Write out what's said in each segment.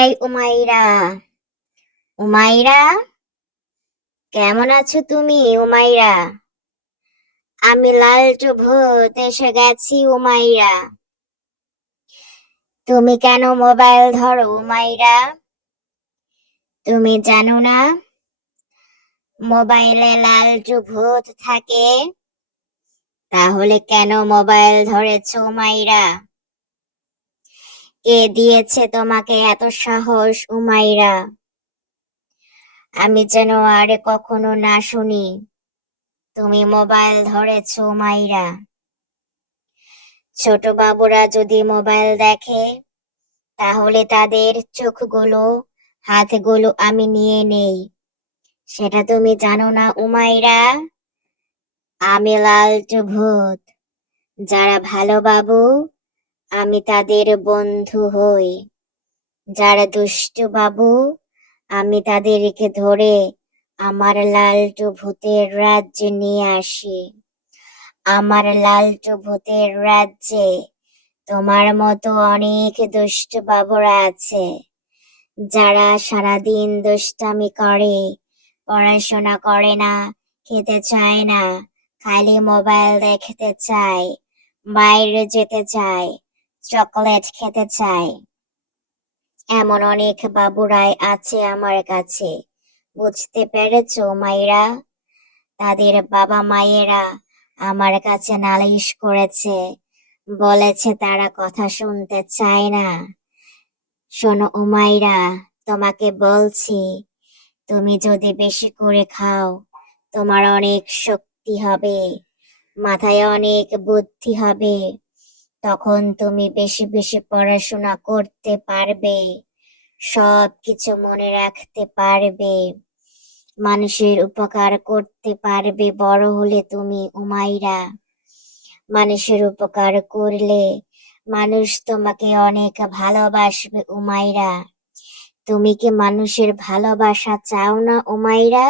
এই উমাইরা উমাইরা, কেমন আছো তুমি উমাইরা? আমি লালটু ভূত এসে গেছি উমাইরা। তুমি কেন মোবাইল ধরো উমাইরা? তুমি জানো না? মোবাইলে লালটু ভূত থাকে, তাহলে কেন মোবাইল ধরেছো উমাইরা? কে দিয়েছে তোমাকে এত সাহস, উমাইরা? আমি যেন আরে কখনো না শুনি। তুমি মোবাইল ধরেছ, উমাইরা। ছোট বাবুরা যদি মোবাইল দেখে, তাহলে তাদের চোখগুলো, হাতগুলো আমি নিয়ে নেই। সেটা তুমি জানো না, উমাইরা? আমি লালটু ভূত। যারা ভালো বাবু আমি তাদের বন্ধু হই। যারা দুষ্টু বাবু, আমি তাদেরকে ধরে আমার লালটু ভূতের রাজ্যে নিয়ে আসি। আমার লালটু ভূতের রাজ্যে তোমার মতো অনেক দুষ্ট বাবুরা আছে, যারা সারাদিন দুষ্টামি করে, পড়াশোনা করে না, খেতে চায় না, খালি মোবাইল দেখতে চায়, বাইরে যেতে চায় চকলেট খেতে চায় এমন অনেক বাবুরাই আছে আমার কাছে। বুঝতে পেরেছ, মাইরা? তাদের বাবা মায়েরা আমার কাছে নালিশ করেছে। বলেছে তারা কথা শুনতে চায় না। শোনো উমাইরা তোমাকে বলছি, তুমি যদি বেশি করে খাও, তোমার অনেক শক্তি হবে, মাথায় অনেক বুদ্ধি হবে। তখন তুমি বেশি বেশি পড়াশোনা করতে পারবে সব কিছু মনে রাখতে পারবে, মানুষের উপকার করতে পারবে, বড় হলে তুমি উমাইরা। মানুষের উপকার করলে মানুষ তোমাকে অনেক ভালোবাসবে উমাইরা। তুমি কি মানুষের ভালোবাসা চাও না উমাইরা?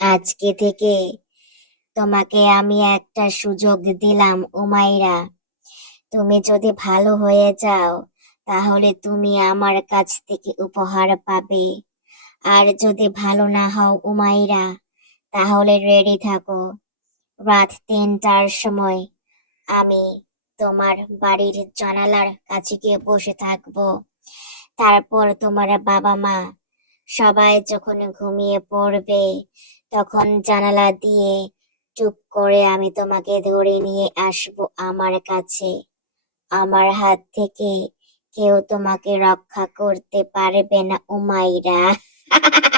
আজকে থেকে তোমাকে আমি একটা সুযোগ দিলাম, উমাইরা। তুমি যদি ভালো হয়ে যাও, তাহলে তুমি আমার কাছ থেকে উপহার পাবে। আর যদি ভালো না হও, উমাইরা, তাহলে রেডি থাকো। রাত তিনটার সময় আমি তোমার বাড়ির জানালার কাছে গিয়ে বসে থাকব। তারপর তোমার বাবা মা সবাই যখন ঘুমিয়ে পড়বে, তখন জানালা দিয়ে চুপ করে আমি তোমাকে ধরে নিয়ে আসব আমার কাছে। আমার হাত থেকে কেউ তোমাকে রক্ষা করতে পারবে না, উমাইরা।